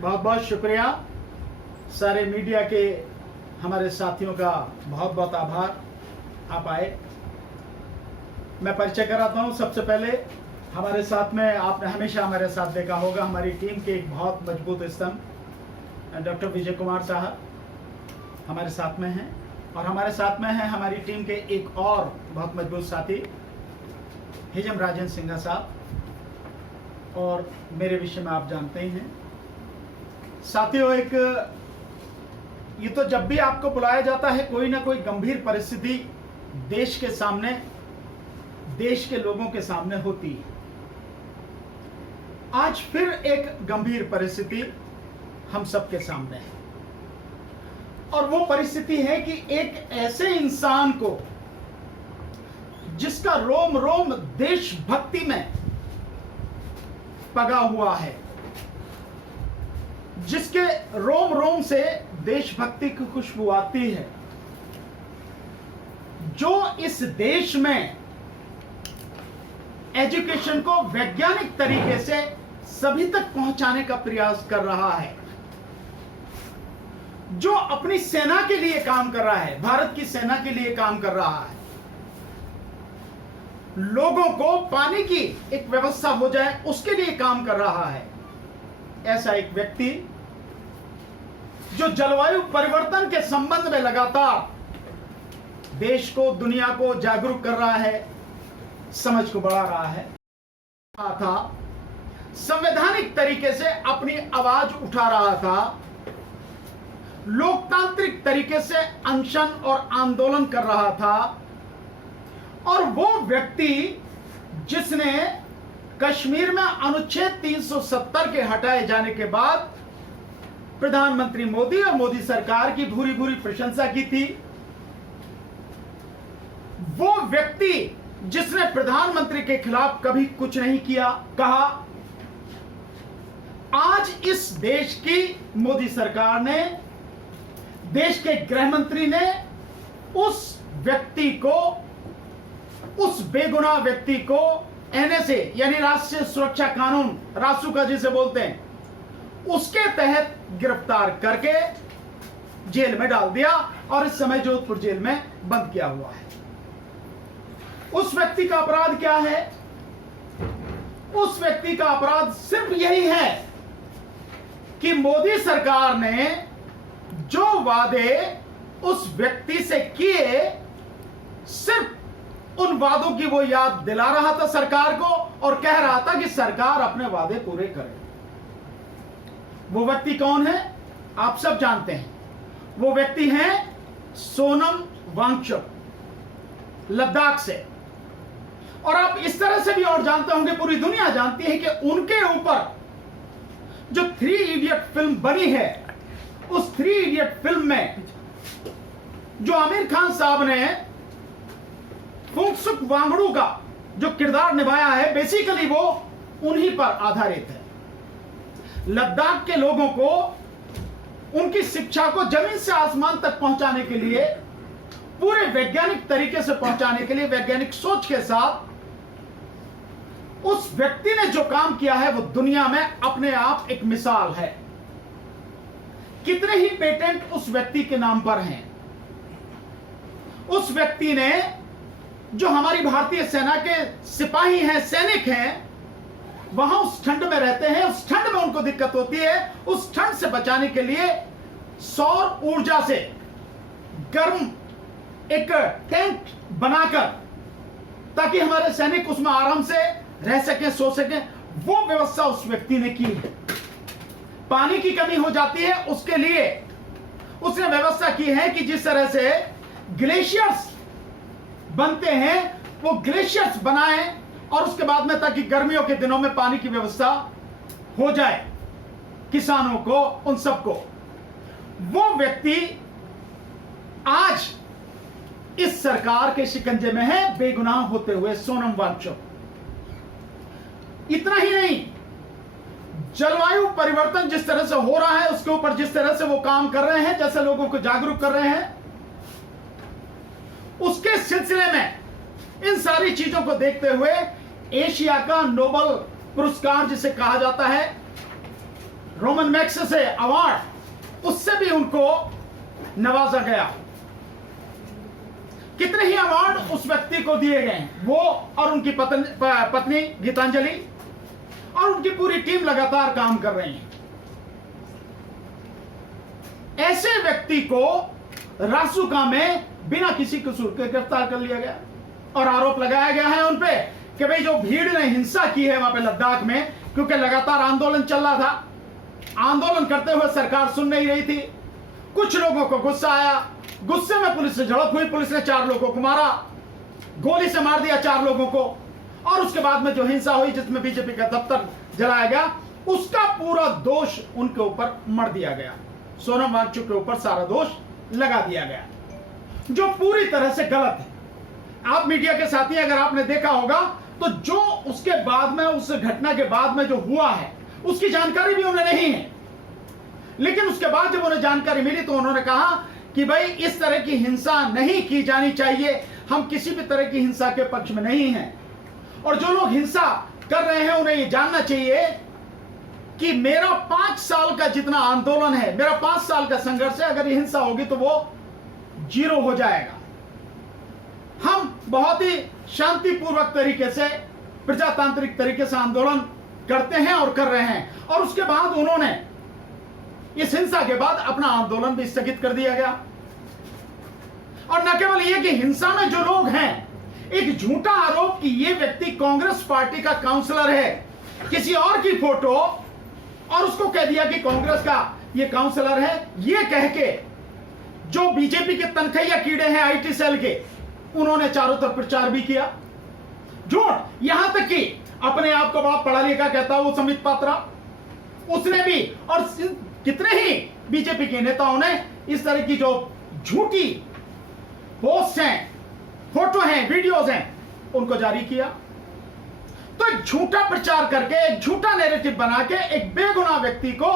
बहुत बहुत शुक्रिया। सारे मीडिया के हमारे साथियों का बहुत बहुत आभार, आप आए। मैं परिचय कराता हूँ। सबसे पहले हमारे साथ में, आपने हमेशा हमारे साथ देखा होगा, हमारी टीम के एक बहुत मजबूत स्तंभ डॉक्टर विजय कुमार साहब हमारे साथ में हैं, और हमारे साथ में हैं हमारी टीम के एक और बहुत मजबूत साथी हिजम राजेंद्र सिंघा साहब, और मेरे विषय में आप जानते ही हैं। साथियों, ये तो जब भी आपको बुलाया जाता है कोई ना कोई गंभीर परिस्थिति देश के सामने, देश के लोगों के सामने होती है। आज फिर एक गंभीर परिस्थिति हम सबके सामने है, और वो परिस्थिति है कि एक ऐसे इंसान को जिसका रोम रोम देशभक्ति में पगा हुआ है, जिसके रोम रोम से देशभक्ति की खुशबू आती है, जो इस देश में एजुकेशन को वैज्ञानिक तरीके से सभी तक पहुंचाने का प्रयास कर रहा है, जो अपनी सेना के लिए काम कर रहा है, भारत की सेना के लिए काम कर रहा है, लोगों को पानी की एक व्यवस्था हो जाए उसके लिए काम कर रहा है, ऐसा एक व्यक्ति जो जलवायु परिवर्तन के संबंध में लगातार देश को, दुनिया को जागरूक कर रहा है, समझ को बढ़ा रहा है, था संवैधानिक तरीके से अपनी आवाज उठा रहा था, लोकतांत्रिक तरीके से अनशन और आंदोलन कर रहा था, और वो व्यक्ति जिसने कश्मीर में अनुच्छेद 370 के हटाए जाने के बाद प्रधानमंत्री मोदी और मोदी सरकार की भूरी भूरी प्रशंसा की थी, वो व्यक्ति जिसने प्रधानमंत्री के खिलाफ कभी कुछ नहीं किया, कहा, आज इस देश की मोदी सरकार ने, देश के गृह मंत्री ने उस व्यक्ति को, उस बेगुनाह व्यक्ति को एनएसए यानी राष्ट्रीय सुरक्षा कानून, रासुका जिसे बोलते हैं, उसके तहत गिरफ्तार करके जेल में डाल दिया, और इस समय जोधपुर जेल में बंद किया हुआ है। उस व्यक्ति का अपराध क्या है? उस व्यक्ति का अपराध सिर्फ यही है कि मोदी सरकार ने जो वादे उस व्यक्ति से किए, सिर्फ उन वादों की वो याद दिला रहा था सरकार को, और कह रहा था कि सरकार अपने वादे पूरे करे। वो व्यक्ति कौन है? आप सब जानते हैं। वो व्यक्ति हैं सोनम वांगचुक, लद्दाख से। और आप इस तरह से भी और जानते होंगे, पूरी दुनिया जानती है कि उनके ऊपर जो 3 इडियट फिल्म बनी है, उस 3 इडियट फिल्म में जो आमिर खान साहब ने फुंगसुक वांगडू का जो किरदार निभाया है, बेसिकली वो उन्हीं पर आधारित है। लद्दाख के लोगों को उनकी शिक्षा को जमीन से आसमान तक पहुंचाने के लिए, पूरे वैज्ञानिक तरीके से पहुंचाने के लिए, वैज्ञानिक सोच के साथ उस व्यक्ति ने जो काम किया है वो दुनिया में अपने आप एक मिसाल है। कितने ही पेटेंट उस व्यक्ति के नाम पर हैं। उस व्यक्ति ने, जो हमारी भारतीय सेना के सिपाही हैं, सैनिक हैं, वहां उस ठंड में रहते हैं, उस ठंड में उनको दिक्कत होती है, उस ठंड से बचाने के लिए सौर ऊर्जा से गर्म एक टेंट बनाकर, ताकि हमारे सैनिक उसमें आराम से रह सकें, सो सकें, वो व्यवस्था उस व्यक्ति ने की है। पानी की कमी हो जाती है, उसके लिए उसने व्यवस्था की है कि जिस तरह से ग्लेशियर्स बनते हैं, वो ग्लेशियर्स बनाएं, और उसके बाद में, ताकि गर्मियों के दिनों में पानी की व्यवस्था हो जाए किसानों को, उन सबको। वो व्यक्ति आज इस सरकार के शिकंजे में है, बेगुनाह होते हुए, सोनम वांगचुक। इतना ही नहीं, जलवायु परिवर्तन जिस तरह से हो रहा है, उसके ऊपर जिस तरह से वो काम कर रहे हैं, जैसे लोगों को जागरूक कर रहे हैं, उसके सिलसिले में इन सारी चीजों को देखते हुए एशिया का नोबेल पुरस्कार जिसे कहा जाता है, रोमन मैग्सेसे अवार्ड, उससे भी उनको नवाजा गया। कितने ही अवार्ड उस व्यक्ति को दिए गए, वो और उनकी पत्नी गीतांजलि और उनकी पूरी टीम लगातार काम कर रही है। ऐसे व्यक्ति को रासुका में बिना किसी कसूर के गिरफ्तार कर लिया गया और आरोप लगाया गया है उन पे कि भाई जो भीड़ ने हिंसा की है वहां पे लद्दाख में, क्योंकि लगातार आंदोलन चल रहा था, आंदोलन करते हुए सरकार सुन नहीं रही थी, कुछ लोगों को गुस्सा आया, गुस्से में पुलिस से झड़प हुई, पुलिस ने 4 लोगों को मारा, गोली से मार दिया 4 लोगों को, और उसके बाद में जो हिंसा हुई जिसमें बीजेपी का दफ्तर जलाया गया, उसका पूरा दोष उनके ऊपर मढ़ दिया गया। सोनम वांगचुक के ऊपर सारा दोष लगा दिया गया, जो पूरी तरह से गलत है। आप मीडिया के साथी अगर आपने देखा होगा तो जो उसके बाद में, उस घटना के बाद में जो हुआ है उसकी जानकारी भी उन्हें नहीं है, लेकिन उसके बाद जब उन्हें जानकारी मिली तो उन्होंने कहा कि भाई इस तरह की हिंसा नहीं की जानी चाहिए, हम किसी भी तरह की हिंसा के पक्ष में नहीं हैं, और जो लोग हिंसा कर रहे हैं उन्हें यह जानना चाहिए कि मेरा 5 साल का जितना आंदोलन है, मेरा 5 साल का संघर्ष है, अगर ये हिंसा होगी तो वो 0 हो जाएगा। हम बहुत ही शांतिपूर्वक तरीके से, प्रजातांत्रिक तरीके से आंदोलन करते हैं और कर रहे हैं, और उसके बाद उन्होंने इस हिंसा के बाद अपना आंदोलन भी स्थगित कर दिया गया। और न केवल यह कि हिंसा में जो लोग हैं, एक झूठा आरोप कि यह व्यक्ति कांग्रेस पार्टी का काउंसलर है, किसी और की फोटो और उसको कह दिया कि कांग्रेस का यह काउंसलर है, यह कह के जो बीजेपी के तनखैया कीड़े हैं आईटी सेल के, उन्होंने चारों तरफ प्रचार भी किया, झूठ। यहां तक कि अपने आप को बड़ा पढ़ा लिखा कहता वो संबित पात्रा, उसने भी, और कितने ही बीजेपी के नेताओं ने इस तरह की जो झूठी पोस्ट हैं, फोटो हैं, वीडियोस हैं, उनको जारी किया। तो एक झूठा प्रचार करके, एक झूठा नैरेटिव बना के एक बेगुनाह व्यक्ति को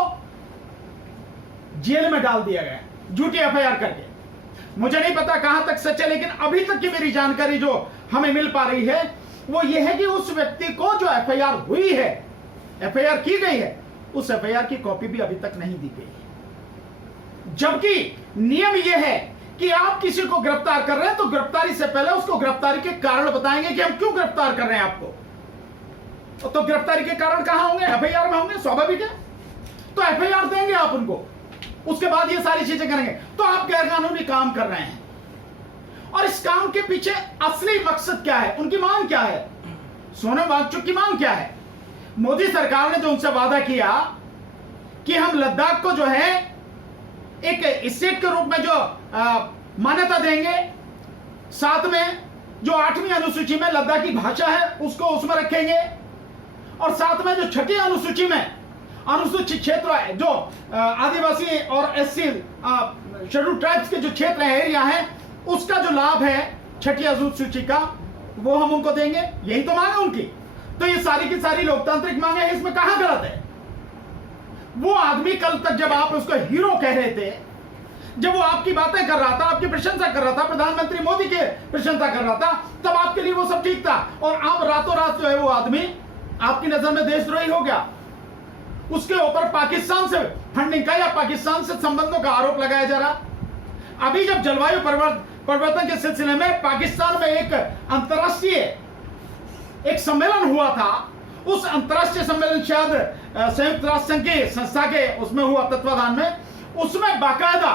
जेल में डाल दिया गया, झूठी एफआईआर करके। मुझे नहीं पता कहां तक सच है, लेकिन अभी तक की मेरी जानकारी जो हमें मिल पा रही है वो ये है कि उस व्यक्ति को जो एफआईआर हुई है, एफआईआर की गई है, उस एफआईआर की कॉपी भी अभी तक नहीं दी गई है। जबकि नियम यह है कि आप किसी को गिरफ्तार कर रहे हैं तो गिरफ्तारी से पहले उसको गिरफ्तारी के कारण बताएंगे कि हम क्यों गिरफ्तार कर रहे हैं आपको। तो गिरफ्तारी के कारण कहां होंगे? एफआईआर में होंगे, स्वाभाविक है। तो एफआईआर देंगे आप उनको, उसके बाद ये सारी चीजें करेंगे। तो आप गैरकानूनी काम कर रहे हैं, और इस काम के पीछे असली मकसद क्या है, उनकी मांग क्या है, सोनम वांगचुक की मांग क्या है? मोदी सरकार ने जो उनसे वादा किया कि हम लद्दाख को जो है एक स्टेट के रूप में जो मान्यता देंगे, साथ में जो 8वीं अनुसूची में लद्दाखी भाषा है उसको उसमें रखेंगे, और साथ में जो 6ठी अनुसूची में अनुसूचित क्षेत्र है, जो आदिवासी और एससी शेड्यूल ट्राइब्स के जो क्षेत्र है, एरिया है, उसका जो लाभ है 6ठी अनुसूची का, वो हम उनको देंगे। यही तो मांग है उनकी। तो ये सारी की सारी लोकतांत्रिक मांगे हैं, इसमें कहां गलत है? वो आदमी कल तक जब आप उसको हीरो कह रहे थे, जब वो आपकी बातें कर रहा था, आपकी प्रशंसा कर रहा था, प्रधानमंत्री मोदी की प्रशंसा कर रहा था, तब आपके लिए वो सब ठीक था, और आप रातों रात जो है वो आदमी आपकी नजर में देशद्रोही हो गया। उसके ऊपर पाकिस्तान से फंडिंग का या पाकिस्तान से संबंधों का आरोप लगाया जा रहा। अभी जब जलवायु परिवर्तन के सिलसिले में पाकिस्तान में एक अंतरराष्ट्रीय एक सम्मेलन हुआ था, उस अंतरराष्ट्रीय सम्मेलन शायद संयुक्त राष्ट्र संघ की संस्था के उसमें हुआ तत्वाधान में, उसमें बाकायदा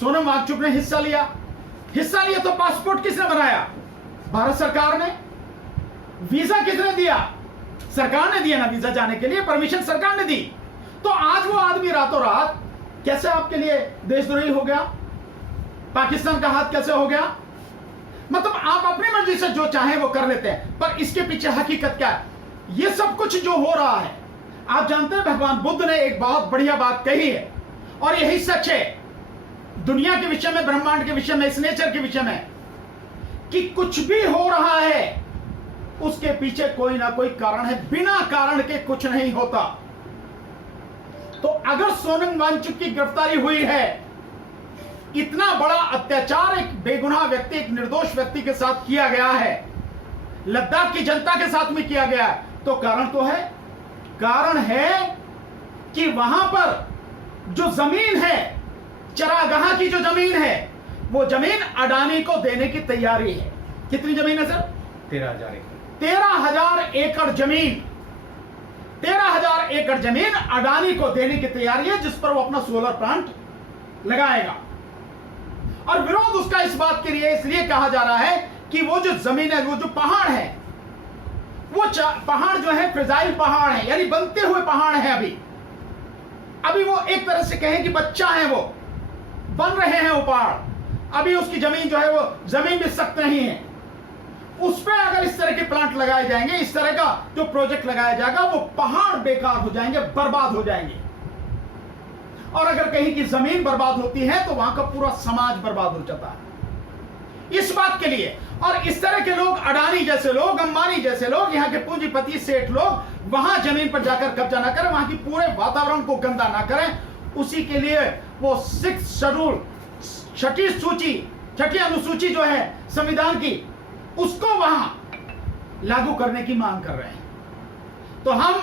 सोनम वांगचुक ने हिस्सा लिया। तो पासपोर्ट किसने बनाया? भारत सरकार ने। वीजा किसने दिया? सरकार ने दिया ना, वीजा जाने के लिए परमिशन सरकार ने दी। तो आज वो आदमी रातों रात कैसे आपके लिए देशद्रोही हो गया? पाकिस्तान का हाथ कैसे हो गया? मतलब आप अपनी मर्जी से जो चाहे वो कर लेते हैं, पर इसके पीछे हकीकत क्या है? ये सब कुछ जो हो रहा है, आप जानते हैं भगवान बुद्ध ने एक बहुत बढ़िया बात कही है, और यही सच है दुनिया के विषय में, ब्रह्मांड के विषय में, इस नेचर के विषय में, कि कुछ भी हो रहा है उसके पीछे कोई ना कोई कारण है, बिना कारण के कुछ नहीं होता। तो अगर सोनम वांगचुक की गिरफ्तारी हुई है, इतना बड़ा अत्याचार एक बेगुनाह व्यक्ति, एक निर्दोष व्यक्ति के साथ किया गया है, लद्दाख की जनता के साथ में किया गया है, तो कारण तो है। कारण है कि वहां पर जो जमीन है, चरागाह की जो जमीन है, वो जमीन अडानी को देने की तैयारी है। कितनी जमीन है सर? 13,000 एकड़। 13,000 एकड़ जमीन, 13,000 एकड़ जमीन अडानी को देने की तैयारी है, जिस पर वो अपना सोलर प्लांट लगाएगा। और विरोध उसका इस बात के लिए इसलिए कहा जा रहा है कि वो जो जमीन है, वो जो पहाड़ है, वो पहाड़ जो है फ्रेजाइल पहाड़ है, यानी बनते हुए पहाड़ है। अभी वो एक तरह से कहें कि बच्चा है, वो बन रहे हैं वो पहाड़। अभी उसकी जमीन जो है वो जमीन भी सख्त नहीं है। उस पर अगर इस तरह के प्लांट लगाए जाएंगे, इस तरह का जो प्रोजेक्ट लगाया जाएगा, वो पहाड़ बेकार हो जाएंगे, बर्बाद हो जाएंगे। और अगर कहीं की जमीन बर्बाद होती है तो वहां का पूरा समाज बर्बाद हो जाता है। इस बात के लिए, और इस तरह के लोग, अडानी जैसे लोग, अंबानी जैसे लोग, यहाँ के पूंजीपति सेठ लोग वहां जमीन पर जाकर कब्जा ना करें, वहां की पूरे वातावरण को गंदा ना करें, उसी के लिए वो 6th शेड्यूल, छठी अनुसूची जो है संविधान की, उसको वहां लागू करने की मांग कर रहे हैं। तो हम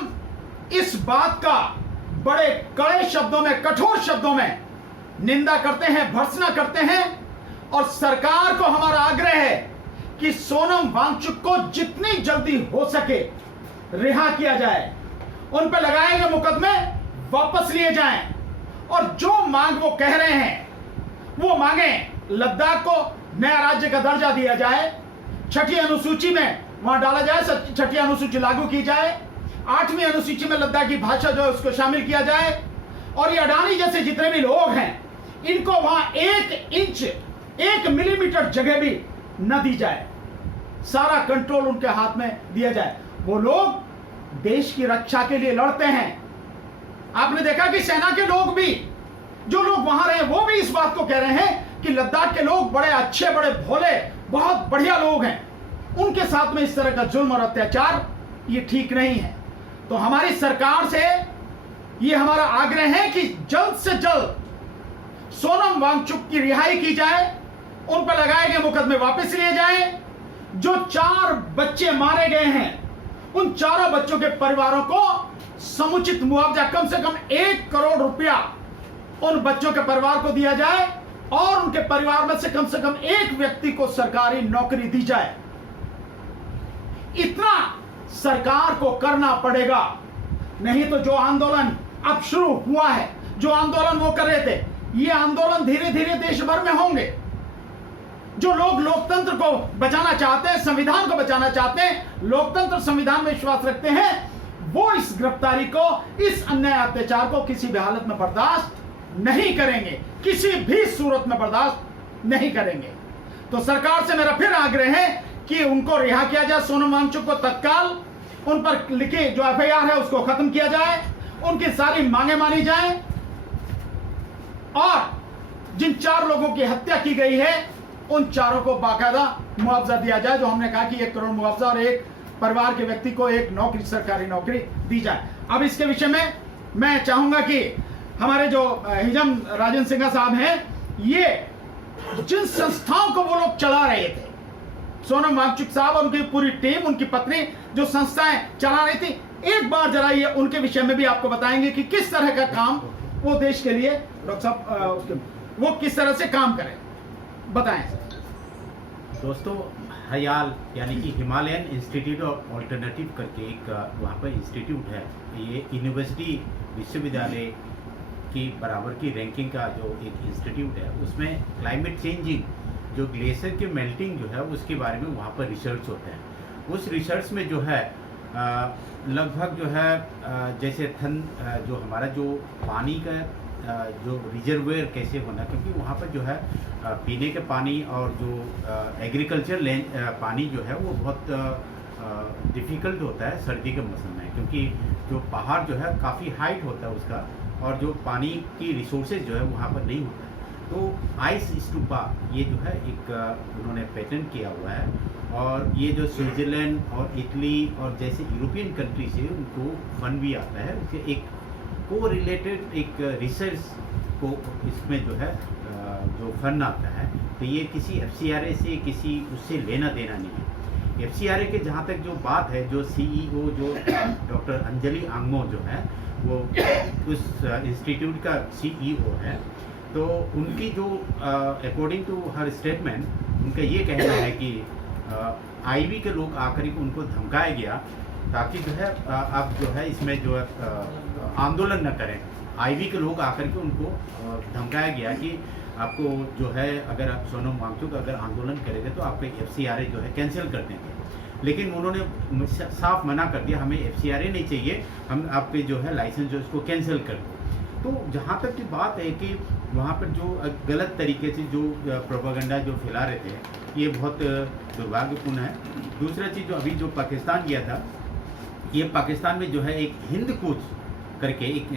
इस बात का बड़े कड़े शब्दों में, कठोर शब्दों में निंदा करते हैं, भर्त्सना करते हैं। और सरकार को हमारा आग्रह है कि सोनम वांगचुक को जितनी जल्दी हो सके रिहा किया जाए, उन पर लगाए गए मुकदमे वापस लिए जाएं, और जो मांग वो कह रहे हैं वो मांगे, लद्दाख को नया राज्य का दर्जा दिया जाए, छठी अनुसूची में वहां डाला जाए, छठी अनुसूची लागू की जाए, 8वीं अनुसूची में लद्दाखी भाषा जो है उसको शामिल किया जाए, और ये अडानी जैसे जितने भी लोग हैं, इनको वहां 1 इंच 1 मिलीमीटर जगह भी न दी जाए, सारा कंट्रोल उनके हाथ में दिया जाए। वो लोग देश की रक्षा के लिए लड़ते हैं। आपने देखा कि सेना के लोग भी, जो लोग वहां रहे, वो भी इस बात को कह रहे हैं कि लद्दाख के लोग बड़े अच्छे, बड़े भोले, बहुत बढ़िया लोग हैं, उनके साथ में इस तरह का जुल्म और अत्याचार ये ठीक नहीं है। तो हमारी सरकार से ये हमारा आग्रह है कि जल्द से जल्द सोनम वांगचुक की रिहाई की जाए, उन पर लगाए गए मुकदमे वापस लिए जाएं। जो 4 बच्चे मारे गए हैं, उन चारों बच्चों के परिवारों को समुचित मुआवजा, कम से कम 1 करोड़ रुपया उन बच्चों के परिवार को दिया जाए, और उनके परिवार में से कम एक व्यक्ति को सरकारी नौकरी दी जाए। इतना सरकार को करना पड़ेगा, नहीं तो जो आंदोलन अब शुरू हुआ है, जो आंदोलन वो कर रहे थे, ये आंदोलन धीरे धीरे देश भर में होंगे। जो लोग लोकतंत्र को बचाना चाहते हैं, संविधान को बचाना चाहते हैं, लोकतंत्र संविधान में विश्वास रखते हैं, वो इस गिरफ्तारी को, इस अन्याय अत्याचार को किसी भी हालत में बर्दाश्त नहीं करेंगे, किसी भी सूरत में बर्दाश्त नहीं करेंगे। तो सरकार से मेरा फिर आग्रह है कि उनको रिहा किया जाए, सोनम वांगचुक को तत्काल, उन पर लिखी जो FIR है उसको खत्म किया जाए, उनकी सारी मांगे मानी जाए, और जिन 4 लोगों की हत्या की गई है उन चारों को बाकायदा मुआवजा दिया जाए, जो हमने कहा कि 1 करोड़ मुआवजा, और एक परिवार के व्यक्ति को 1 नौकरी, सरकारी नौकरी दी जाए। अब इसके विषय में मैं चाहूंगा कि हमारे जो हिजम राजेंद्र सिंघा साहब हैं, ये जिन संस्थाओं को वो लोग चला रहे थे, सोनम वांगचुक साहब और उनकी पूरी टीम, उनकी पत्नी जो संस्थाएं चला रही थी, एक बार जरा ये उनके विषय में भी आपको बताएंगे कि किस तरह का काम वो देश के लिए, डॉक्टर साहब, वो किस तरह से काम करें, बताएं। दोस्तों, हयाल यानी कि हिमालयन इंस्टीट्यूट ऑफ ऑल्टरनेटिव करके एक वहाँ पर इंस्टीट्यूट है, ये यूनिवर्सिटी विश्वविद्यालय की बराबर की रैंकिंग का जो एक इंस्टीट्यूट है, उसमें क्लाइमेट चेंजिंग, जो ग्लेशियर की मेल्टिंग जो है उसके बारे में वहाँ पर रिसर्च होता है। उस रिसर्च में जो है लगभग जो है जैसे जो हमारा जो पानी का जो रिजर्वेयर कैसे होना, क्योंकि वहाँ पर जो है पीने के पानी और जो एग्रीकल्चर पानी जो है वो बहुत डिफ़िकल्ट होता है सर्दी के मौसम में, क्योंकि जो पहाड़ जो है काफ़ी हाइट होता है उसका, और जो पानी की रिसोर्सेज जो है वहाँ पर नहीं होता है। तो आइस स्टूपा ये जो है एक उन्होंने पेटेंट किया हुआ है, और ये जो स्विट्ज़रलैंड और इटली और जैसे यूरोपियन कंट्री से उनको फंड भी आता है, उसे एक को रिलेटेड एक रिसर्च को इसमें जो है जो फंड आता है, तो ये किसी FCRA से किसी उससे लेना देना नहीं है। एफसीआरए के जहाँ तक जो बात है, जो सीईओ जो डॉक्टर अंजलि आंगमो जो है वो उस इंस्टीट्यूट का सीईओ है, तो उनकी जो अकॉर्डिंग टू हर स्टेटमेंट उनका ये कहना है कि आईवी के लोग आकर के उनको धमकाया गया ताकि जो है आप जो है इसमें जो है आंदोलन न करें। आईवी के लोग आकर के उनको धमकाया गया कि आपको जो है अगर आप सोनम वांगचुक अगर आंदोलन करेंगे तो आपका एफसीआरए जो है कैंसिल कर देंगे। लेकिन उन्होंने साफ मना कर दिया, हमें एफसीआरए नहीं चाहिए, हम आपके जो है लाइसेंस जो इसको कैंसिल कर दो। तो जहाँ तक की बात है कि वहाँ पर जो गलत तरीके से जो प्रोपेगेंडा जो फैला रहे थे ये बहुत दुर्भाग्यपूर्ण है। दूसरा चीज़ जो अभी जो पाकिस्तान गया था, ये पाकिस्तान में जो है एक हिंद कूच करके एक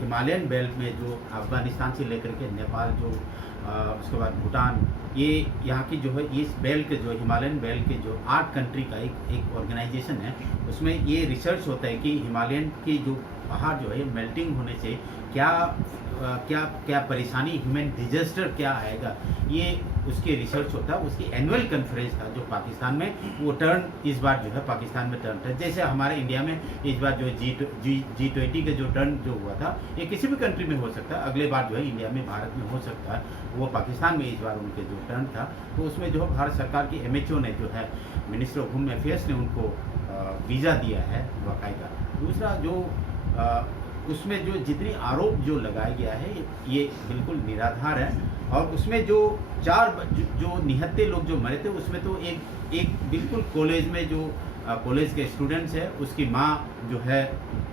हिमालयन बेल्ट में जो अफगानिस्तान से लेकर के नेपाल जो उसके बाद भूटान, ये यहाँ की जो है इस बेल्ट के जो हिमालयन बेल्ट के जो 8 कंट्री का एक ऑर्गेनाइजेशन है, उसमें ये रिसर्च होता है कि हिमालयन की जो पहाड़ जो है मेल्टिंग होने से क्या परेशानी, ह्यूमन डिजास्टर क्या आएगा, ये उसके रिसर्च होता है। उसकी एनुअल कॉन्फ्रेंस था जो पाकिस्तान में, वो टर्न इस बार जो है पाकिस्तान में टर्न था। जैसे हमारे इंडिया में इस बार जो G20 का जो टर्न जो हुआ था, ये किसी भी कंट्री में हो सकता है, अगले बार जो है इंडिया में भारत में हो सकता है, वो पाकिस्तान में इस बार उनके जो टर्न था। तो उसमें जो है भारत सरकार की MHO ने जो है मिनिस्टर ऑफ होम अफेयर्स ने उनको वीज़ा दिया है बाकायदा। दूसरा जो उसमें जो जितनी आरोप जो लगाया गया है ये बिल्कुल निराधार है। और उसमें जो 4 जो निहत्थे लोग जो मरे थे, उसमें तो एक बिल्कुल कॉलेज में जो कॉलेज के स्टूडेंट्स है, उसकी माँ जो है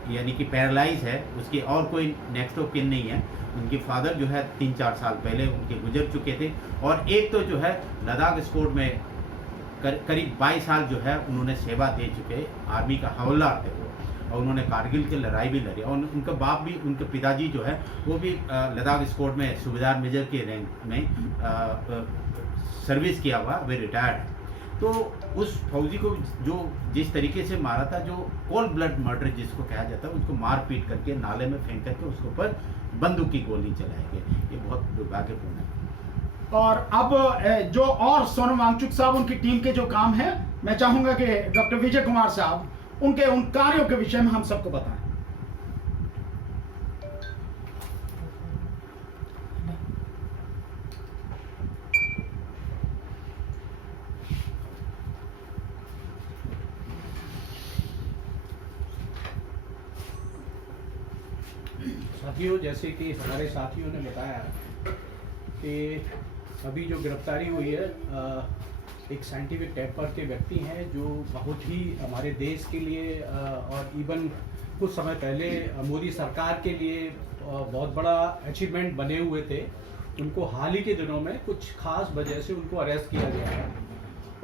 यानी कि पैरालाइज है, उसकी और कोई नेक्स्ट ऑफ किन नहीं है। उनके फादर जो है 3-4 साल पहले उनके गुजर चुके थे। और एक तो जो है लद्दाख स्पोर्ट में करीब 22 साल जो है उन्होंने सेवा दे चुके, आर्मी का हवलदार थे वो, और उन्होंने कारगिल की लड़ाई भी लड़ी। और उनका बाप भी, उनके पिताजी जो है वो भी लद्दाख स्क्वाड में सूबेदार मेजर के रैंक में सर्विस किया हुआ, वे रिटायर्ड है। तो उस फौजी को जो जिस तरीके से मारा था, जो कोल्ड ब्लड मर्डर जिसको कहा जाता है, उसको मार पीट करके नाले में फेंक करके उसके ऊपर बंदूक की गोली चलाई गई, ये बहुत दुर्भाग्यपूर्ण है। और अब जो और सोनम वांगचुक साहब उनकी टीम के जो काम है, मैं चाहूंगा कि डॉक्टर विजय कुमार साहब उनके उन कार्यों के विषय में हम सबको बताएं। साथियों, जैसे कि हमारे साथियों ने बताया कि अभी जो गिरफ्तारी हुई है एक साइंटिफिक टेम्पर के व्यक्ति हैं जो बहुत ही हमारे देश के लिए और इवन कुछ समय पहले मोदी सरकार के लिए बहुत बड़ा अचीवमेंट बने हुए थे। उनको हाल ही के दिनों में कुछ खास वजह से उनको अरेस्ट किया गया है।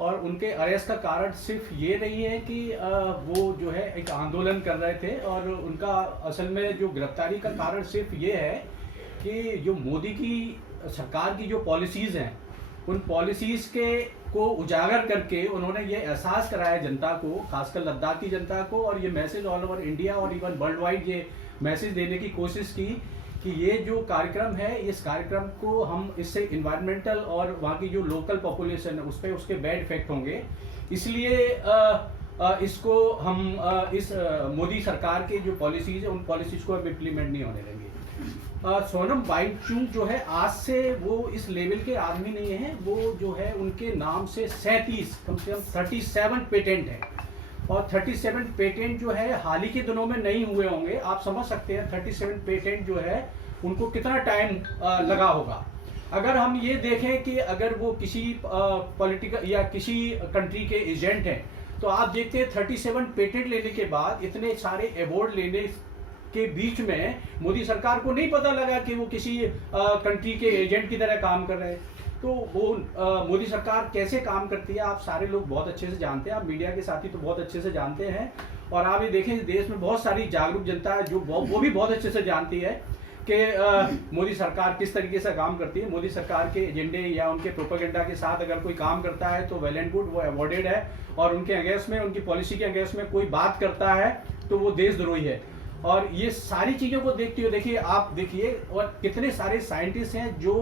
और उनके अरेस्ट का कारण सिर्फ ये नहीं है कि वो जो है एक आंदोलन कर रहे थे, और उनका असल में जो गिरफ्तारी का कारण सिर्फ ये है कि जो मोदी की सरकार की जो पॉलिसीज़ हैं, उन पॉलिसीज़ को उजागर करके उन्होंने ये एहसास कराया जनता को, खासकर लद्दाख की जनता को, और ये मैसेज ऑल ओवर इंडिया और इवन वर्ल्ड वाइड ये मैसेज देने की कोशिश की कि ये जो कार्यक्रम है, इस कार्यक्रम को हम इससे इन्वायरमेंटल और वहाँ की जो लोकल पॉपुलेशन है उस पर उसके बैड इफेक्ट होंगे, इसलिए इसको हम इस मोदी सरकार के जो पॉलिसीज़ है उन पॉलिसीज़ को अब इम्प्लीमेंट नहीं होने देंगे। सोनम वांगचुक जो है आज से वो इस लेवल के आदमी नहीं है, वो जो है उनके नाम से 37 कम से कम 37 पेटेंट है, और 37 पेटेंट जो है हाल ही के दिनों में नहीं हुए होंगे। आप समझ सकते हैं 37 पेटेंट जो है उनको कितना टाइम लगा होगा। अगर हम ये देखें कि अगर वो किसी पॉलिटिकल या किसी कंट्री के एजेंट हैं, तो आप देखते हैं 37 पेटेंट लेने के बाद, इतने सारे अवार्ड लेने के बीच में मोदी सरकार को नहीं पता लगा कि वो किसी कंट्री के एजेंट की तरह काम कर रहे हैं। तो वो मोदी सरकार कैसे काम करती है आप सारे लोग बहुत अच्छे से जानते हैं, आप मीडिया के साथी तो बहुत अच्छे से जानते हैं। और आप ये देखें इस देश में बहुत सारी जागरूक जनता है जो वो भी बहुत अच्छे से जानती है कि मोदी सरकार किस तरीके से काम करती है। मोदी सरकार के एजेंडे या उनके प्रोपेगेंडा के साथ अगर कोई काम करता है तो वेल एंड गुड, वो अवॉर्डेड है, और उनके अगेंस्ट में, उनकी पॉलिसी के अगेंस्ट में कोई बात करता है तो वो देशद्रोही है। और ये सारी चीज़ों को देखते हुए देखिए, आप देखिए, और कितने सारे साइंटिस्ट हैं जो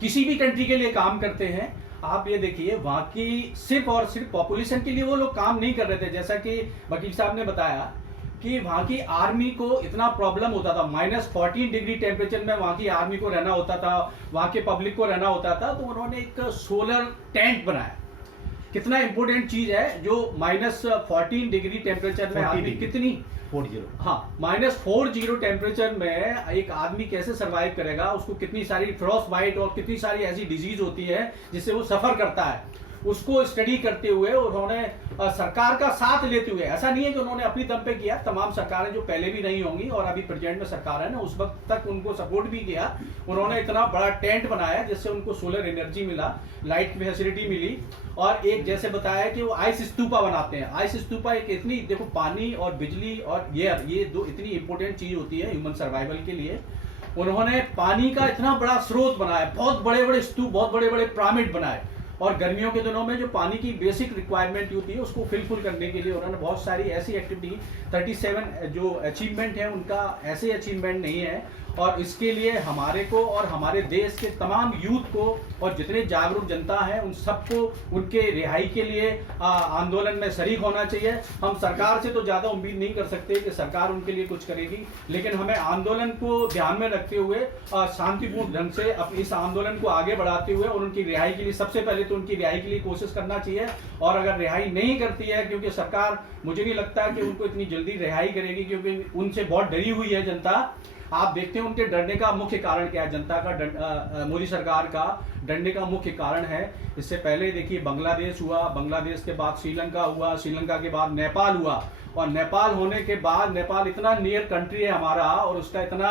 किसी भी कंट्री के लिए काम करते हैं। आप ये देखिए वहाँ की सिर्फ और सिर्फ पॉपुलेशन के लिए वो लोग काम नहीं कर रहे थे, जैसा कि वकील साहब ने बताया कि वहाँ की आर्मी को इतना प्रॉब्लम होता था, -14 डिग्री टेम्परेचर में वहाँ की आर्मी को रहना होता था, वहाँ के पब्लिक को रहना होता था, तो उन्होंने एक सोलर टेंट बनाया। कितना इंपॉर्टेंट चीज है जो -14 डिग्री टेम्परेचर में आदमी कितनी 40 हाँ -40 टेम्परेचर में एक आदमी कैसे सरवाइव करेगा, उसको कितनी सारी फ्रॉस्ट बाइट और कितनी सारी ऐसी डिजीज होती है जिससे वो सफर करता है, उसको स्टडी करते हुए उन्होंने सरकार का साथ लेते हुए, ऐसा नहीं है कि उन्होंने अपनी दम पे किया, तमाम सरकारें जो पहले भी रही होंगी और अभी प्रेजेंट में सरकार है ना, उस वक्त तक उनको सपोर्ट भी किया, उन्होंने इतना बड़ा टेंट बनाया जिससे उनको सोलर एनर्जी मिला, लाइट फैसिलिटी मिली, और एक जैसे बताया कि वो आइस स्तूपा बनाते हैं। आइस स्तूपा एक इतनी, देखो पानी और बिजली और एयर, ये दो इतनी इंपॉर्टेंट चीज होती है ह्यूमन सर्वाइवल के लिए। उन्होंने पानी का इतना बड़ा स्रोत बनाया, बहुत बड़े बड़े स्तूप, बहुत बड़े बड़े पिरामिड बनाए, और गर्मियों के दिनों में जो पानी की बेसिक रिक्वायरमेंट होती है उसको फिलफुल करने के लिए उन्होंने बहुत सारी ऐसी एक्टिविटी, 37 जो अचीवमेंट है उनका ऐसे अचीवमेंट नहीं है, और इसके लिए हमारे को और हमारे देश के तमाम यूथ को और जितने जागरूक जनता है उन सबको उनके रिहाई के लिए आंदोलन में शरीक होना चाहिए। हम सरकार से तो ज़्यादा उम्मीद नहीं कर सकते कि सरकार उनके लिए कुछ करेगी, लेकिन हमें आंदोलन को ध्यान में रखते हुए शांतिपूर्ण ढंग से अपने इस आंदोलन को आगे बढ़ाते हुए और उनकी रिहाई के लिए, सबसे पहले तो उनकी रिहाई के लिए कोशिश करना चाहिए, और अगर रिहाई नहीं करती है, क्योंकि सरकार मुझे नहीं लगता कि उनको इतनी जल्दी रिहाई करेगी, क्योंकि उनसे बहुत डरी हुई है जनता। आप देखते हैं उनके डरने का मुख्य कारण क्या है, जनता का मोदी सरकार का डरने का मुख्य कारण है, इससे पहले देखिए बांग्लादेश हुआ, बांग्लादेश के बाद श्रीलंका हुआ, श्रीलंका के बाद नेपाल हुआ, और नेपाल होने के बाद, नेपाल इतना नियर कंट्री है हमारा, और उसका इतना,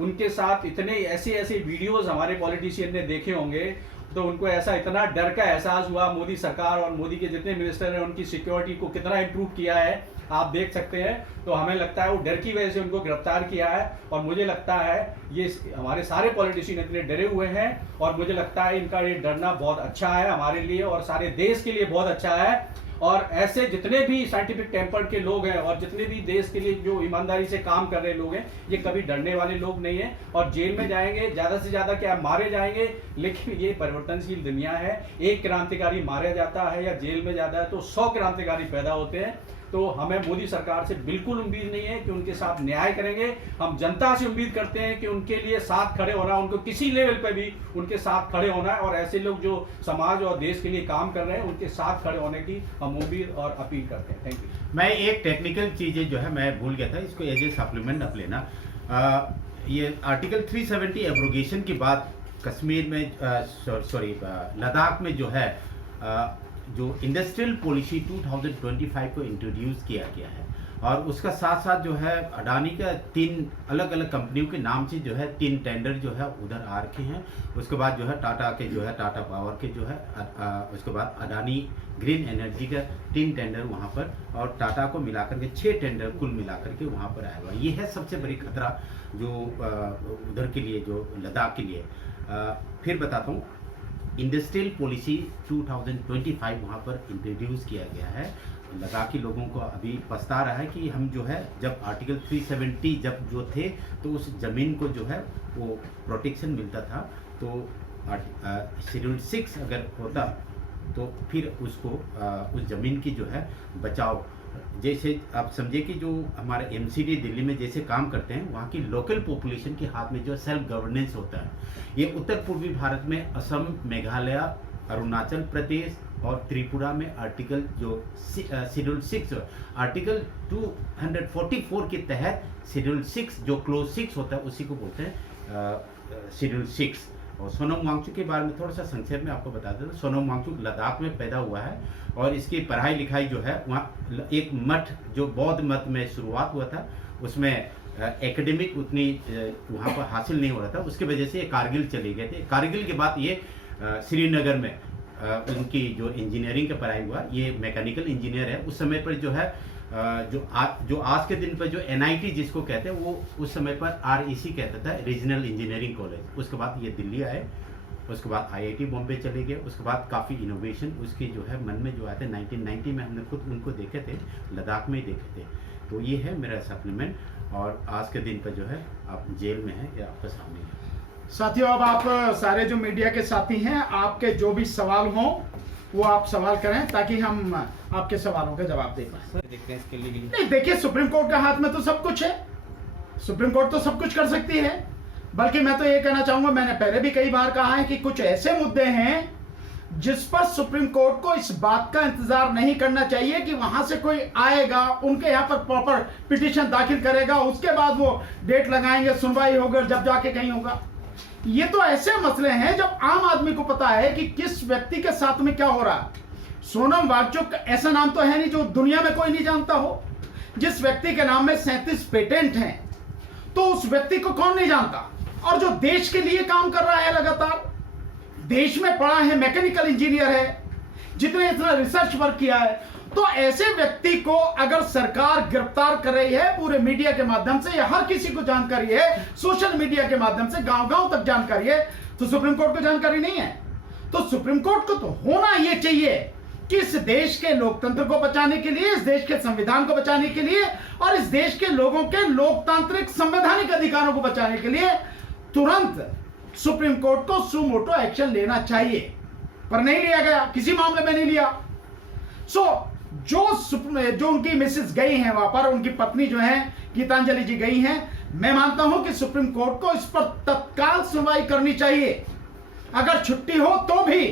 उनके साथ इतने ऐसे ऐसे वीडियोस हमारे पॉलिटिशियन ने देखे होंगे, तो उनको ऐसा इतना डर का एहसास हुआ। मोदी सरकार और मोदी के जितने मिनिस्टर हैं उनकी सिक्योरिटी को कितना इंप्रूव किया है आप देख सकते हैं, तो हमें लगता है वो डर की वजह से उनको गिरफ्तार किया है, और मुझे लगता है ये हमारे सारे पॉलिटिशियन इतने डरे हुए हैं, और मुझे लगता है इनका ये डरना बहुत अच्छा है हमारे लिए और सारे देश के लिए बहुत अच्छा है। और ऐसे जितने भी साइंटिफिक टेम्पर के लोग हैं और जितने भी देश के लिए जो ईमानदारी से काम कर रहे लोग हैं, ये कभी डरने वाले लोग नहीं हैं, और जेल में जाएंगे ज़्यादा से ज़्यादा क्या मारे जाएंगे, लेकिन ये परिवर्तनशील दुनिया है, एक क्रांतिकारी मारा जाता है या जेल में जाता है तो 100 क्रांतिकारी पैदा होते हैं। तो हमें मोदी सरकार से बिल्कुल उम्मीद नहीं है कि उनके साथ न्याय करेंगे, हम जनता से उम्मीद करते हैं कि उनके लिए साथ खड़े होना, उनको किसी लेवल पे भी उनके साथ खड़े होना है, और ऐसे लोग जो समाज और देश के लिए काम कर रहे हैं उनके साथ खड़े होने की हम उम्मीद और अपील करते हैं। Thank you. मैं एक टेक्निकल चीज़ें जो है मैं भूल गया था, इसको एज ए सप्लीमेंट आप लेना। ये आर्टिकल 370 एब्रोगेशन के बाद कश्मीर में लद्दाख में जो है जो इंडस्ट्रियल पॉलिसी 2025 को इंट्रोड्यूस किया गया है, और उसका साथ साथ जो है अडानी का 3 अलग अलग कंपनियों के नाम से जो है 3 टेंडर जो है उधर आ रखे हैं। उसके बाद जो है टाटा के जो है टाटा पावर के जो है उसके बाद अडानी ग्रीन एनर्जी का 3 टेंडर वहाँ पर, और टाटा को मिलाकर के 6 टेंडर कुल मिलाकर के वहाँ पर आया हुआ। ये है सबसे बड़ी खतरा जो उधर के लिए, जो लद्दाख के लिए। फिर बताता हूँ, इंडस्ट्रियल पॉलिसी 2025 वहाँ पर इंट्रोड्यूस किया गया है। लद्दाखी लोगों को अभी पछता रहा है कि हम जो है जब आर्टिकल 370 जब जो थे तो उस ज़मीन को जो है वो प्रोटेक्शन मिलता था, तो शेड्यूल 6 अगर होता तो फिर उसको उस ज़मीन की जो है बचाव, जैसे आप समझे कि जो हमारे एमसीडी दिल्ली में जैसे काम करते हैं, वहाँ की लोकल पॉपुलेशन के हाथ में जो सेल्फ गवर्नेंस होता है, ये उत्तर पूर्वी भारत में असम, मेघालय, अरुणाचल प्रदेश और त्रिपुरा में आर्टिकल जो शेड्यूल 6 आर्टिकल 244 के तहत शेड्यूल 6 जो क्लोज 6 होता है उसी को बोलते हैं शेड्यूल 6। और सोनम वांगचुक के बारे में थोड़ा सा संक्षेप में आपको बता देता हूँ। सोनम वांगचुक लद्दाख में पैदा हुआ है, और इसकी पढ़ाई लिखाई जो है वहाँ एक मठ जो बौद्ध मत में शुरुआत हुआ था, उसमें एकेडमिक उतनी वहाँ पर हासिल नहीं हो रहा था, उसकी वजह से ये कारगिल चले गए थे। कारगिल के बाद ये श्रीनगर में उनकी जो इंजीनियरिंग का पढ़ाई हुआ, ये मैकेनिकल इंजीनियर है। उस समय पर जो है जो आज के दिन पर जो NIT जिसको कहते हैं, वो उस समय पर REC कहता था, रीजनल इंजीनियरिंग कॉलेज। उसके बाद ये दिल्ली आए, उसके बाद IIT बॉम्बे चले गए, उसके बाद काफ़ी इनोवेशन उसके जो है मन में जो आए थे। 1990 में हमने खुद उनको देखे थे, लद्दाख में ही देखे थे। तो ये है मेरा सप्लीमेंट, और आज के दिन पर जो है आप जेल में हैं, ये आपके सामने है। साथियों, अब आप सारे जो मीडिया के साथी हैं, आपके जो भी सवाल हों वो आप सवाल करें ताकि हम आपके सवालों का जवाब दे पाए। देखते हैं इसके लिए। नहीं, देखिए, सुप्रीम कोर्ट के हाथ में तो सब कुछ है। सुप्रीम कोर्ट तो सब कुछ कर सकती है। बल्कि मैं तो ये कहना चाहूंगा, मैंने पहले भी कई बार कहा है कि कुछ ऐसे मुद्दे हैं जिस पर सुप्रीम कोर्ट को इस बात का इंतजार नहीं करना चाहिए कि वहां से कोई आएगा, उनके यहाँ पर प्रॉपर पिटीशन दाखिल करेगा, उसके बाद वो डेट लगाएंगे, सुनवाई होगी, जब जाके कहीं होगा। ये तो ऐसे मसले हैं जब आम आदमी को पता है कि किस व्यक्ति के साथ में क्या हो रहा है। सोनम वांगचुक ऐसा नाम तो है नहीं जो दुनिया में कोई नहीं जानता हो। जिस व्यक्ति के नाम में 37 पेटेंट हैं, तो उस व्यक्ति को कौन नहीं जानता, और जो देश के लिए काम कर रहा है लगातार, देश में पढ़ा है, मैकेनिकल इंजीनियर है, जितने इतना रिसर्च वर्क किया है, तो ऐसे व्यक्ति को अगर सरकार गिरफ्तार कर रही है पूरे मीडिया के माध्यम से, या हर किसी को जानकारी है सोशल मीडिया के माध्यम से, गांव-गांव तक जानकारी है, तो सुप्रीम कोर्ट को जानकारी नहीं है। तो सुप्रीम कोर्ट को तो होना यह चाहिए कि इस देश के लोकतंत्र को बचाने के लिए, इस देश के संविधान को बचाने के लिए, और इस देश के लोगों के लोकतांत्रिक संवैधानिक अधिकारों को बचाने के लिए तुरंत सुप्रीम कोर्ट को सू मोटो एक्शन लेना चाहिए, पर नहीं लिया गया, किसी मामले में नहीं लिया। जो उनकी मिसेस गई हैं वहां पर, उनकी पत्नी जो है गीतांजलि जी गई हैं, मैं मानता हूं कि सुप्रीम कोर्ट को इस पर तत्काल सुनवाई करनी चाहिए, अगर छुट्टी हो तो भी,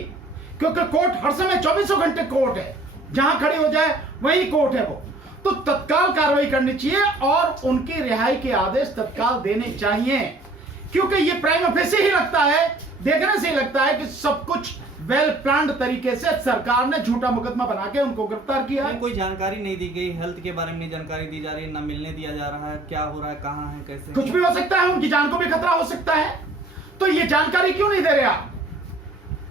क्योंकि कोर्ट हर समय 24 घंटे कोर्ट है, जहां खड़ी हो जाए वही कोर्ट है वो, तो तत्काल कार्रवाई करनी चाहिए और उनकी रिहाई के आदेश तत्काल देने चाहिए, क्योंकि ये प्राइमा फेसी ही लगता है, देखने से ही लगता है कि सब कुछ वेल प्लान्ड तरीके से सरकार ने झूठा मुकदमा बना के उनको गिरफ्तार किया है। कोई जानकारी नहीं दी गई, हेल्थ के बारे में नहीं जानकारी दी जा रही है, ना मिलने दिया जा रहा है, क्या हो रहा है, कहाँ है, कैसे, कुछ भी हो सकता है, उनकी जान को भी खतरा हो सकता है, तो ये जानकारी क्यों नहीं दे रहे आप?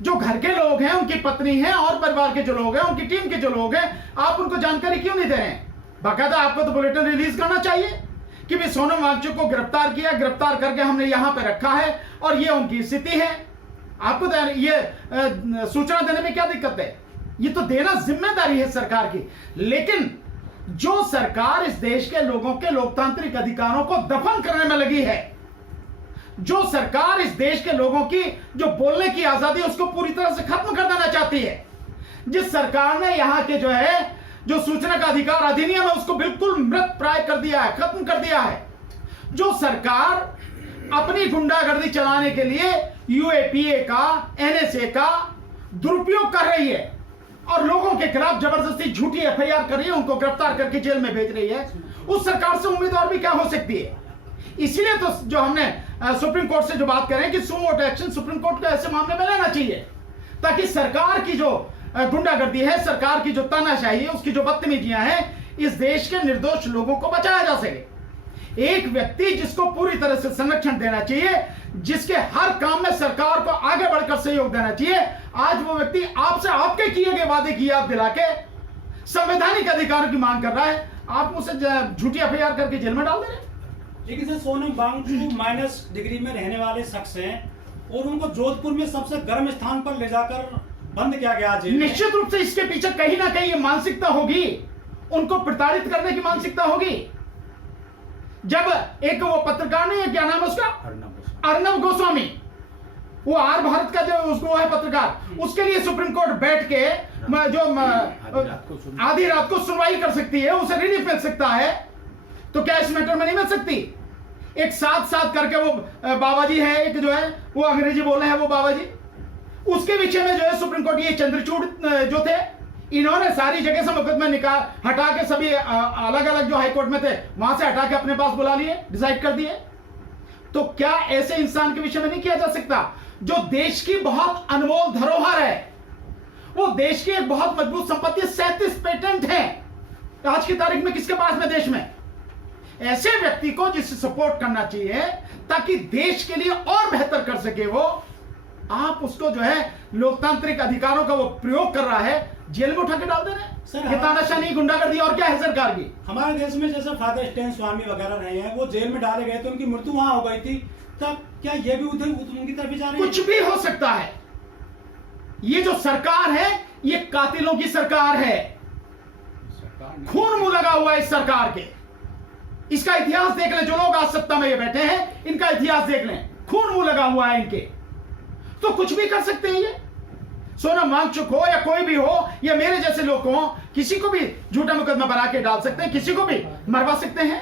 जो घर के लोग हैं, उनकी पत्नी है और परिवार के जो लोग हैं, उनकी टीम के जो लोग हैं, आप उनको जानकारी क्यों नहीं दे रहे हैं? बाकायदा आपको तो बुलेटिन रिलीज करना चाहिए कि भी सोनम वांगचुक को गिरफ्तार किया, गिरफ्तार करके हमने यहां पे रखा है और ये उनकी स्थिति है। आपको ये सूचना देने में क्या दिक्कत है? ये तो देना जिम्मेदारी है सरकार की। लेकिन जो सरकार इस देश के लोगों के लोकतांत्रिक अधिकारों को दफन करने में लगी है, जो सरकार इस देश के लोगों की जो बोलने की आजादी उसको पूरी तरह से खत्म कर देना चाहती है, जिस सरकार ने यहां के जो है जो सूचना का अधिकार अधिनियम है उसको बिल्कुल मृत प्राय कर दिया है, खत्म कर दिया है, जो सरकार अपनी गुंडागर्दी चलाने के लिए यूएपीए का, एनएसए का दुरुपयोग कर रही है और लोगों के खिलाफ जबरदस्ती झूठी एफआईआर कर रही है, उनको गिरफ्तार करके जेल में भेज रही है, उस सरकार से उम्मीद और भी क्या हो सकती है? इसलिए तो जो हमने सुप्रीम कोर्ट से जो बात करें कि सू मोटो एक्शन सुप्रीम कोर्ट को ऐसे मामले में लेना चाहिए, ताकि सरकार की जो गुंडागर्दी है, सरकार की जो तानाशाही है, उसकी जो बदतमीजियां हैं, इस देश के निर्दोष लोगों को बचाया जा सके। एक व्यक्ति जिसको पूरी तरह से संरक्षण देना चाहिए, जिसके हर काम में सरकार को आगे बढ़कर सहयोग देना चाहिए, आज वो व्यक्ति आपसे आपके किए गए वादे की याद दिला के संवैधानिक अधिकारों की मांग कर रहा है, आप उसे झूठी एफआईआर करके जेल में डाल दे रहे हैं। लेकिन sir, Sonam Wangchuk minus degree में रहने वाले शख्स हैं और उनको जोधपुर में सबसे गर्म स्थान पर ले जाकर बंद किया गया जेल में। निश्चित रूप से इसके पीछे कहीं ना कहीं ये मानसिकता होगी, उनको प्रताड़ित करने की मानसिकता होगी। जब एक वो पत्रकार नहीं है, क्या नाम है उसका, अर्नब गोस्वामी, वो आर भारत का जो उसको है पत्रकार, उसके लिए सुप्रीम कोर्ट बैठ के जो आधी रात को सुनवाई कर सकती है, उसे रिलीफ मिल सकता है, तो क्या इस मैटर में नहीं मिल सकती? एक साथ साथ करके वो बाबा जी है, एक जो है वो अंग्रेजी बोल रहे हैं वो बाबा जी, उसके विषय में जो है सुप्रीम कोर्ट ये चंद्रचूड़ जो थे, इन्होंने सारी जगह से मुकदमे निकाल हटा के सभी अलग अलग जो हाईकोर्ट में थे वहां से हटा के अपने पास बुला लिए, डिसाइड कर दिए। तो क्या ऐसे इंसान के विषय में नहीं किया जा सकता जो देश की बहुत अनमोल धरोहर है, वो देश की एक बहुत मजबूत संपत्ति, 37 पेटेंट है आज की तारीख में किसके पास में देश में? ऐसे व्यक्ति को जिससे सपोर्ट करना चाहिए ताकि देश के लिए और बेहतर कर सके वो, आप उसको जो है लोकतांत्रिक अधिकारों का वो प्रयोग कर रहा है, जेल में उठा के डाल दे रहे हैं। सर, ये तानाशाही गुंडागर्दी और क्या है सरकार की? हमारे देश में जैसे फादर स्टैन स्वामी वगैरह रहे हैं, वो जेल में डाले गए थे, उनकी मृत्यु वहां हो गई थी, तब क्या ये भी उधर उनकी तरफ ही जा रहे हैं? कुछ भी हो सकता है। ये जो सरकार है ये कातिलों की सरकार है, खून मुंह लगा हुआ है इस सरकार के। इसका इतिहास देख लें, जो लोग आज सत्ता में ये बैठे हैं इनका इतिहास देख लें। खून मुंह लगा हुआ है इनके, तो कुछ भी कर सकते हैं ये। सोनम वांगचुक हो या कोई भी हो या मेरे जैसे लोग हो, किसी को भी झूठा मुकदमा बना के डाल सकते हैं, किसी को भी मरवा सकते हैं।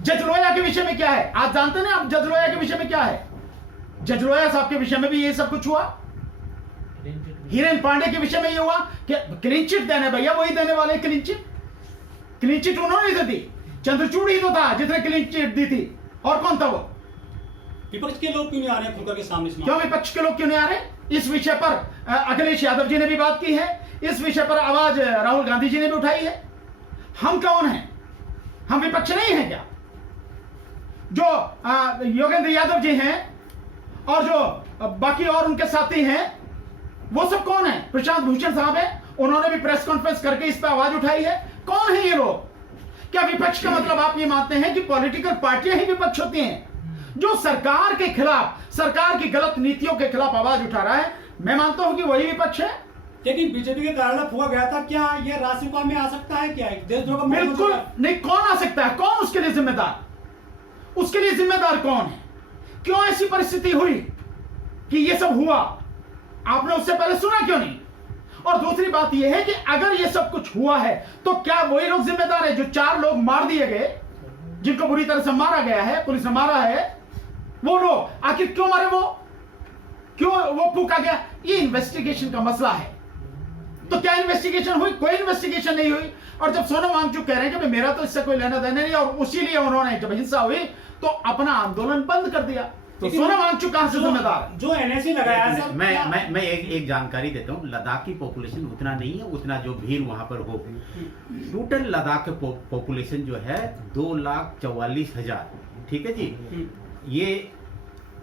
जज लोया के विषय में क्या है आज जानते हैं ना आप? जज लोया के विषय में क्या है? जज लोया साहब के विषय में भी ये सब कुछ हुआ। हिरेन पांडे के विषय में ये हुआ कि क्लीन चिट देने, भैया वही देने वाले क्लीन चिट। क्लीन चिट उन्होंने दी थी, चंद्रचूड़ ही तो था जिसने क्लीन चिट दी थी, और कौन था वो? विपक्ष के लोग क्यों नहीं आ रहे खुलकर के सामने? क्यों विपक्ष के लोग क्यों नहीं आ रहे? इस विषय पर अखिलेश यादव जी ने भी बात की है, इस विषय पर आवाज राहुल गांधी जी ने भी उठाई है। हम कौन हैं? हम विपक्ष नहीं हैं क्या? जो योगेंद्र यादव जी हैं और जो बाकी और उनके साथी हैं, वो सब कौन है? प्रशांत भूषण साहब है, उन्होंने भी प्रेस कॉन्फ्रेंस करके इस पर आवाज उठाई है। कौन है ये लोग? क्या विपक्ष का मतलब आप ये मानते हैं कि पॉलिटिकल पार्टियां ही विपक्ष होती हैं? जो सरकार के खिलाफ, सरकार की गलत नीतियों के खिलाफ आवाज उठा रहा है, मैं मानता हूं कि वही विपक्ष है। लेकिन बीजेपी के कार्यालय फूका गया था, क्या यह राष्ट्रपति में आ सकता है? क्या देशद्रोह का बिल्कुल नहीं। कौन आ सकता है? कौन उसके लिए जिम्मेदार? उसके लिए जिम्मेदार कौन है? क्यों ऐसी परिस्थिति हुई कि ये सब हुआ? आपने उससे पहले सुना क्यों नहीं? और दूसरी बात यह है कि अगर ये सब कुछ हुआ है तो क्या वही लोग जिम्मेदार है जो 4 लोग मार दिए गए, जिनको बुरी तरह से मारा गया है, पुलिस ने मारा है? वो लोग आखिर क्यों मारे? वो क्यों वो फूका गया? ये इन्वेस्टिगेशन का मसला है। तो क्या इन्वेस्टिगेशन हुई? कोई इन्वेस्टिगेशन नहीं हुई। और जब सोनम वांगचुक कह रहे हैं कि मेरा तो इससे कोई लेना देना नहीं, और उसी लिए उन्होंने जब हिंसा हुई तो अपना आंदोलन बंद कर दिया, तो सोनम वांगचुक कहां से जिम्मेदार है? जो एनएससी लगाया है सर, मैं एक जानकारी देता हूँ। लद्दाख की पॉपुलेशन उतना नहीं है, उतना जो भीड़ वहां पर हो। टोटल लद्दाख के पॉपुलेशन जो है 2,44,000, ठीक है जी। ये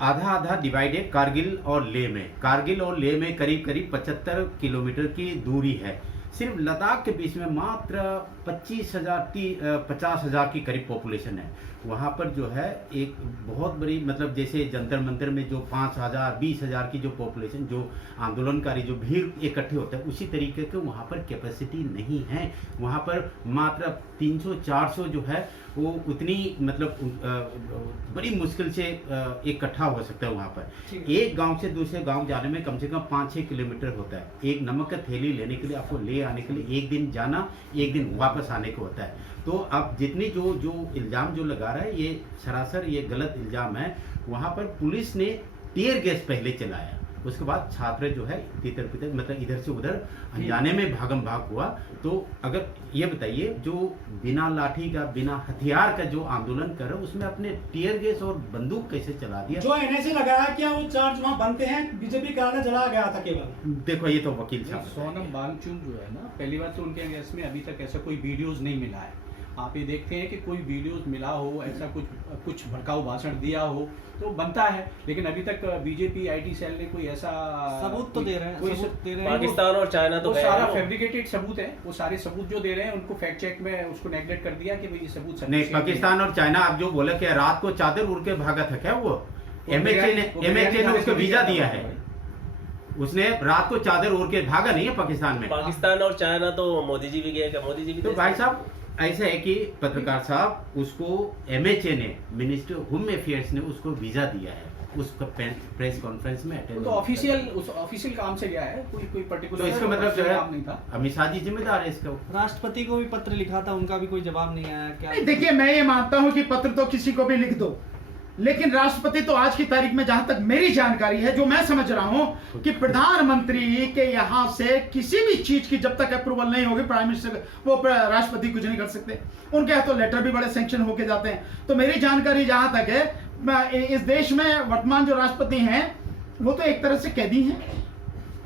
आधा आधा डिवाइडेड कारगिल और लेह में। कारगिल और लेह में करीब करीब 75 किलोमीटर की दूरी है। सिर्फ लद्दाख के बीच में मात्र 50,000 की करीब पॉपुलेशन है। वहाँ पर जो है एक बहुत बड़ी, मतलब जैसे जंतर मंतर में जो 5,000 20,000 की जो पॉपुलेशन, जो आंदोलनकारी जो भीड़ इकट्ठे होता है, उसी तरीके के वहाँ पर कैपेसिटी नहीं है। वहाँ पर मात्र 300-400 जो है वो उतनी, मतलब बड़ी मुश्किल से इकट्ठा हो सकता है। वहाँ पर एक गांव से दूसरे गांव जाने में कम से कम 5-6 किलोमीटर होता है। एक नमक का थैली लेने के लिए आपको ले आने के लिए 1 दिन जाना, 1 दिन वापस आने को होता है। तो अब जितनी जो इल्ज़ाम जो लगा रहा है, ये सरासर ये गलत इल्ज़ाम है। वहाँ पर पुलिस ने टीयर गैस पहले चलाया, उसके बाद छात्र जो है तितर पितर, मतलब इधर से उधर अनजाने में भागम भाग हुआ। तो अगर ये बताइए, जो बिना लाठी का, बिना हथियार का जो आंदोलन कर रहे, उसमें अपने टीयर गैस और बंदूक कैसे चला दिया? जो एनएससी लगाया, क्या वो चार्ज वहाँ बनते हैं? बीजेपी कार्यालय जलाया गया था केवल। देखो ये तो वकील साहब। सोनम वांगचुक जो है ना, पहली बात तो उनके अगेंस्ट में अभी तक ऐसा कोई वीडियोस नहीं मिला है। आप ये देखते हैं कि कोई वीडियोस मिला हो, ऐसा कुछ भड़काऊ भाषण दिया हो तो बनता है, लेकिन अभी तक बीजेपी आईटी सेल ने कोई ऐसा सबूत तो दे रहे हैं, सबूत दे रहे हैं। पाकिस्तान और चाइना तो वो सारा फैब्रिकेटेड सबूत है। वो सारे सबूत जो दे रहे हैं उनको फैक्ट चेक में उसको नेगलेक्ट कर दिया कि भाई ये सबूत नहीं। पाकिस्तान और चाइना, आप जो बोला कि रात को चादर उड़ के भागा था, क्या वो एमएचए ने उसको वीजा दिया है? उसने रात को चादर ओढ़ के भागा नहीं है पाकिस्तान में। पाकिस्तान और चाइना तो मोदी जी भी गए, क्या मोदी जी भी? तो भाई साहब ऐसा है कि पत्रकार साहब, उसको एमएचए ने, मिनिस्टर होम अफेयर्स ने उसको वीजा दिया है, उसका प्रेस कॉन्फ्रेंस में अटेंड। तो ऑफिशियल काम से गया है, कोई पर्टिकुलर। तो इसका मतलब जो है नहीं था। अमित शाह जी जिम्मेदार है इसका। राष्ट्रपति को भी पत्र लिखा था, उनका भी कोई जवाब नहीं आया। क्या देखिए, मैं ये मानता हूं कि पत्र तो किसी को भी लिख दो, लेकिन राष्ट्रपति तो आज की तारीख में, जहां तक मेरी जानकारी है, जो मैं समझ रहा हूं कि प्रधानमंत्री के यहां से किसी भी चीज की जब तक अप्रूवल नहीं होगी, प्राइम मिनिस्टर, वो राष्ट्रपति कुछ नहीं कर सकते। उनके यहाँ तो लेटर भी बड़े सैंक्शन होके जाते हैं। तो मेरी जानकारी जहां तक है, इस देश में वर्तमान जो राष्ट्रपति हैं वो तो एक तरह से कैदी हैं।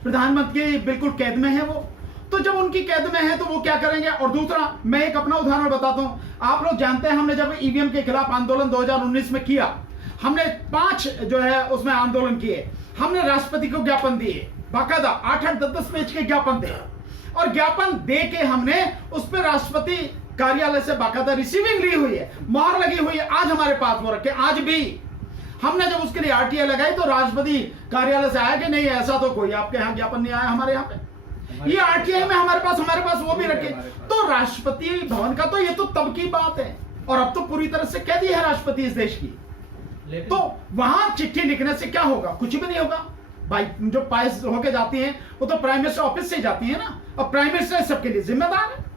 प्रधानमंत्री बिल्कुल कैद में है वो। तो जब उनकी कैद में है तो वो क्या करेंगे? और दूसरा, मैं एक अपना उदाहरण बताता हूं। आप लोग जानते हैं, हमने जब ईवीएम के खिलाफ आंदोलन 2019 में किया, हमने 5 जो है उसमें आंदोलन किए। हमने राष्ट्रपति को ज्ञापन दिए, बाकायदा 8-8, 10-10 पेज के ज्ञापन थे, और ज्ञापन दे के हमने उस पर राष्ट्रपति कार्यालय से बाकायदा रिसीविंग ली हुई है, मोहर लगी हुई है। आज हमारे पास वो रखे, आज भी। हमने जब उसके लिए आरटीआई लगाई तो राष्ट्रपति कार्यालय से आया कि नहीं, ऐसा तो कोई आपके यहाँ ज्ञापन नहीं आया हमारे यहाँ पे। ये आरटीआई में हमारे पास वो भी रखे। तो राष्ट्रपति भवन का तो ये तो तब की बात है, और अब तो पूरी तरह से कैदी है राष्ट्रपति इस देश की। लेकिन- तो वहां चिट्ठी लिखने से क्या होगा? कुछ भी नहीं होगा भाई। जो पास होके जाती हैं वो तो प्राइम मिनिस्टर ऑफिस से ही जाती है ना, और प्राइम मिनिस्टर सबके लिए जिम्मेदार है।